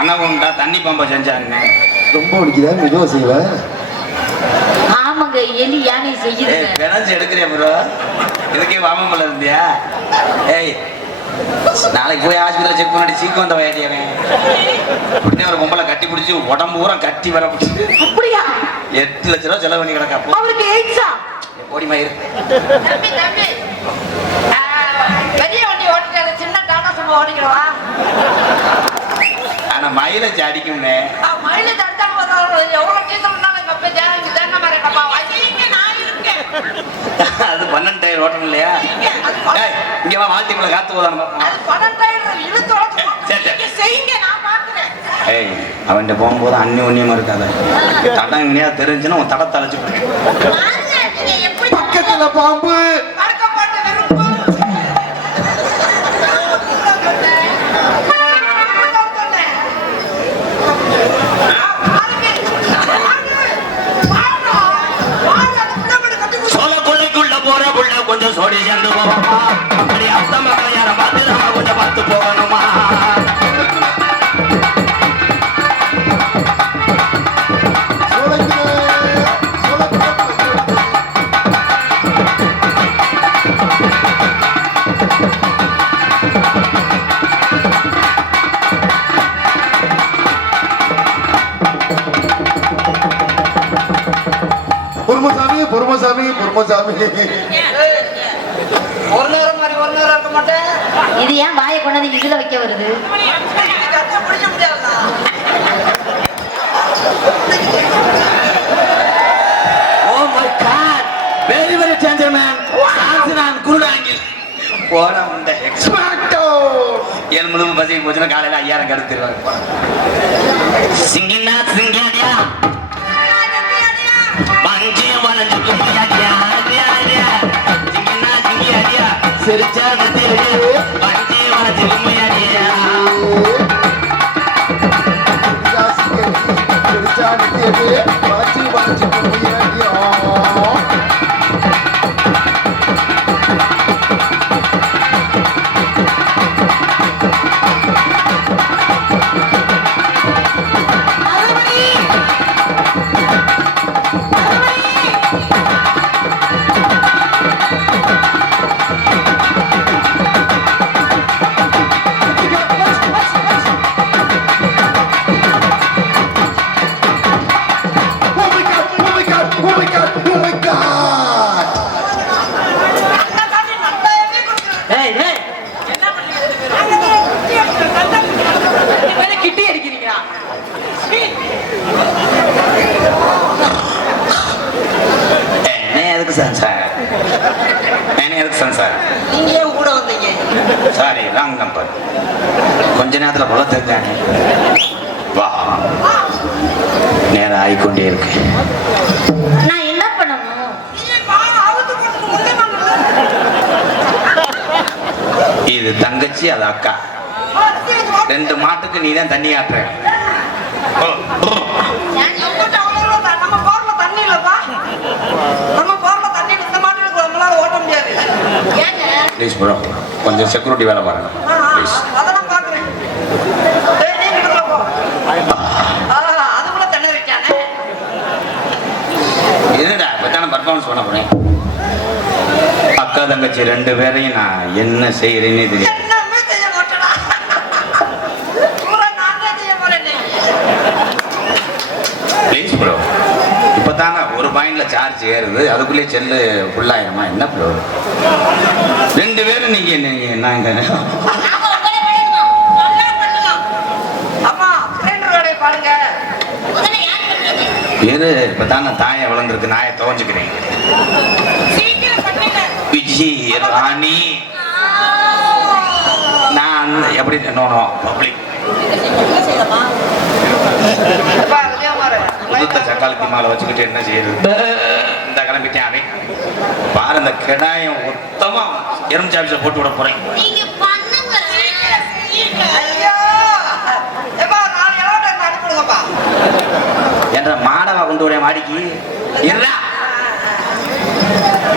Anaconda தண்ணி பம்பை செஞ்சாங்க ரொம்ப பிடிக்குதா? மெதுவா செய்வ? ஆமாங்க எலி யானை ஏய் செய்யுது? பிணைஞ்சு எடுக்கிறியா ப்ரோ இதுக்கே வாமம்பல இருந்தியா? ஏய் நாளைக்கு போய் ஆஸ்பத்திரி செக் பண்ணி சீக்கு வந்த வயடியானே உடனே ஒரு பொம்பளை கட்டி பிடிச்சி உடம்பு பூரா கட்டி வர பிடிச்சி. அப்படியா? எட்டு லட்ச ரூபா செலவு பண்ணி கிடக்கா போ அவருக்கு எய்ட்ஸா ஓடி தம்பி தம்பி. பெரிய வண்டி ஓட்டிட்டு சின்ன டாடா சும்மா ஓடிக்கிறவா மைலேஜ் அடிக்கும்னே மைலேஜ். எவ்வளவு எங்க அப்பா மாதிரி நான் இருக்கேன். அது பன்னெண்டு டயர் ஓட்டணும் இல்லையா? இங்க வா காத்து இழுத்து. நீங்க செய்யுங்க நான் பாக்குறேன். ஏய் அவன்கிட்ட போகும்போது அன்னி ஒன்னியமா இருக்காத. தடம் இங்கேயா தெரிஞ்சுன்னா உன் தடத்தை அழைச்சு பக்கத்துல பாம்பு பொறுமசாமி பொறுமசாமி ஒரு நேரம் மாதிரி ஒரு நேரம் இருக்க மாட்டேன். இது ஏன் வாயை கொண்டாந்து இதுல வைக்க வருது? ஓ my god very very gentleman சான்சினான் குருடாங்கில் போட முண்டை ஸ்மாக்டோ என் முழுவதும் பசி போச்சுன்னா காலையில ஐயாயிரம் கருத்துருவாங்க சிங்கினா வளைஞ்சுக்கு சிங்கியாடியா சிரிச்சா சார். என்ன எதுக்கு சார் நீங்க ஏன் கூட வந்தீங்க? சாரி ராங் நம்பர் கொஞ்ச நேரத்துல போல தெரிஞ்சாங்க வா. நேரம் ஆயிக்கொண்டே இருக்கு. நான் என்ன பண்ணணும்? இது தங்கச்சி அது அக்கா. ரெண்டு மாட்டுக்கு நீ தான் தண்ணி காட்டுற ஓ, ஓ. நம்ம போர்ல தண்ணி இல்லப்பா நம்ம போர்ல தண்ணி இல்ல, இந்த மாட்டுக்கு நம்மளால ஓட்ட முடியாது ஏங்க ப்ளீஸ் ப்ரோ கொஞ்சம் செக்யூரிட்டி வேலை பாருங்க. ப்ளீஸ். என்னடா இப்பதான பர்ஃபார்மன்ஸ் பண்ண போறேன்? அக்கா தங்கச்சி ரெண்டு பேரையும் நான் என்ன செய்யறேன்னு தெரியும் என்னமே செய்ய மாட்டேடா. பூரா நானே செய்ய போறேன் இன்னைக்கு. ப்ளீஸ் ப்ரோ இப்போ தானே ஒரு பாயிண்ட்ல சார்ஜ் ஏறுது அதுக்குள்ளேயே செல்லு ஃபுல்லாயிரமா என்ன ப்ரோ ரெண்டு பேரும் நீங்க நீங்க நாங்க இப்போ தானே தாயை வளர்ந்துருக்கு. நாயை துவஞ்சுக்கிறேன் சீக்கிரம் பண்ணுங்க விஜய் ராணி. நான் எப்படி நோனோ பப்ளிக் சக்காலத்தி மாலை வச்சுக்கிட்டு என்ன செய்யுது இந்த கிளம்பிட்டேன் அவன். பாரு இந்த கிடாயம் மொத்தமா எறும்பு சாப்பிச்சு போட்டு விட போறேன். என்ற மாடவா கொண்டு வரேன் மாடிக்கு. இருடா.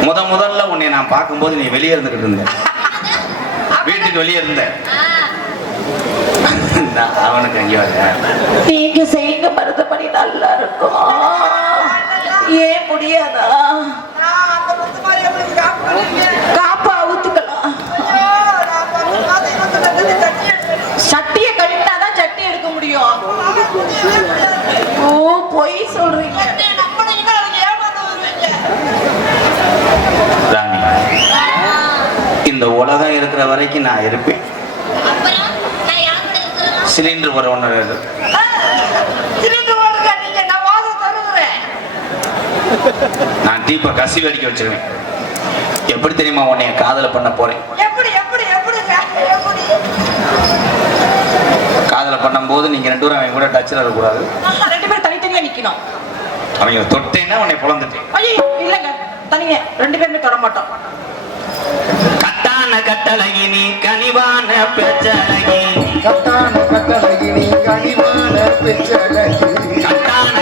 முத முதல்ல உன்னை நான் பார்க்கும்போது நீ வெளியே இருந்துகிட்டு இருந்த வீட்டுக்கு வெளியே இருந்த அவனுக்கு அங்கே நீங்க செய்யுங்க மருத்துவமனை நல்லா இருக்கும். காப்பா ஊத்துக்கலாம் சட்டிய கழித்தாதான் சட்டி எடுக்க முடியும். ஓ பொய் சொல்றீங்க. இந்த உலகம் இருக்கிற வரைக்கும் நான் இருப்பேன். சிலிண்டர் வர ஒன்று நான் டீப்பை கசி வேடிக்கை வச்சிருவேன். எப்படி தெரியுமா உன்னைய காதல பண்ண போறேன்? காதல பண்ணும்போது நீங்க ரெண்டு பேரும் அவன் கூட டச்சில் இருக்கக்கூடாது. ரெண்டு பேரும் தனித்தனியா நிக்கணும். அவங்க தொட்டேன்னா உன்னை புலந்துட்டேன். ஐயோ இல்லங்க. தனியே ரெண்டு பேருமே தொட மாட்டோம். கட்டான கட்டழகி நீ கனிவான பெற்றழகி கட்டான கட்டழகி கனிவான பெற்றழகி கட்டான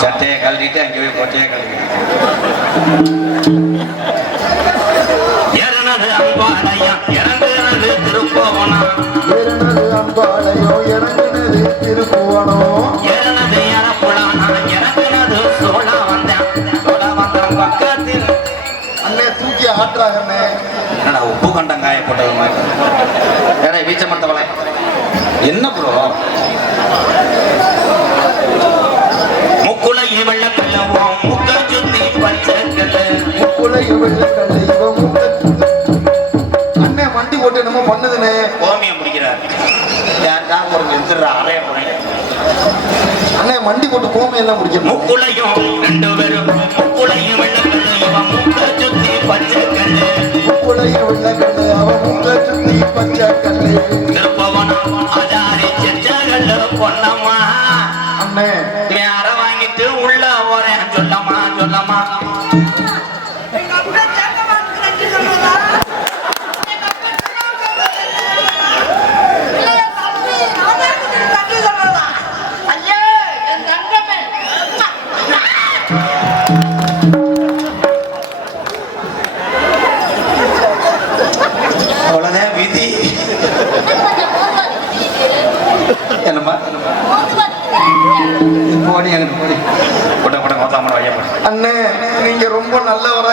சட்டையை கழட்டிட்டு அங்கே போய் கொட்டையை கழட்டிட்டு இறந்தது அம்பாளையா இறங்குனது திருப்போனா இறந்தது அம்பாளையோ இறங்குனது திருப்போனோ இறந்தது இறப்புலானா இறங்குனது சோழா வந்தேன் சோழா வந்தான் பக்கத்தில் அண்ணே தூக்கி ஆட்டுறாங்கண்ணே என்னடா உப்பு கண்டம் காயப்பட்டது மாதிரி? முடிக்க முக்குலையும் ரெண்டு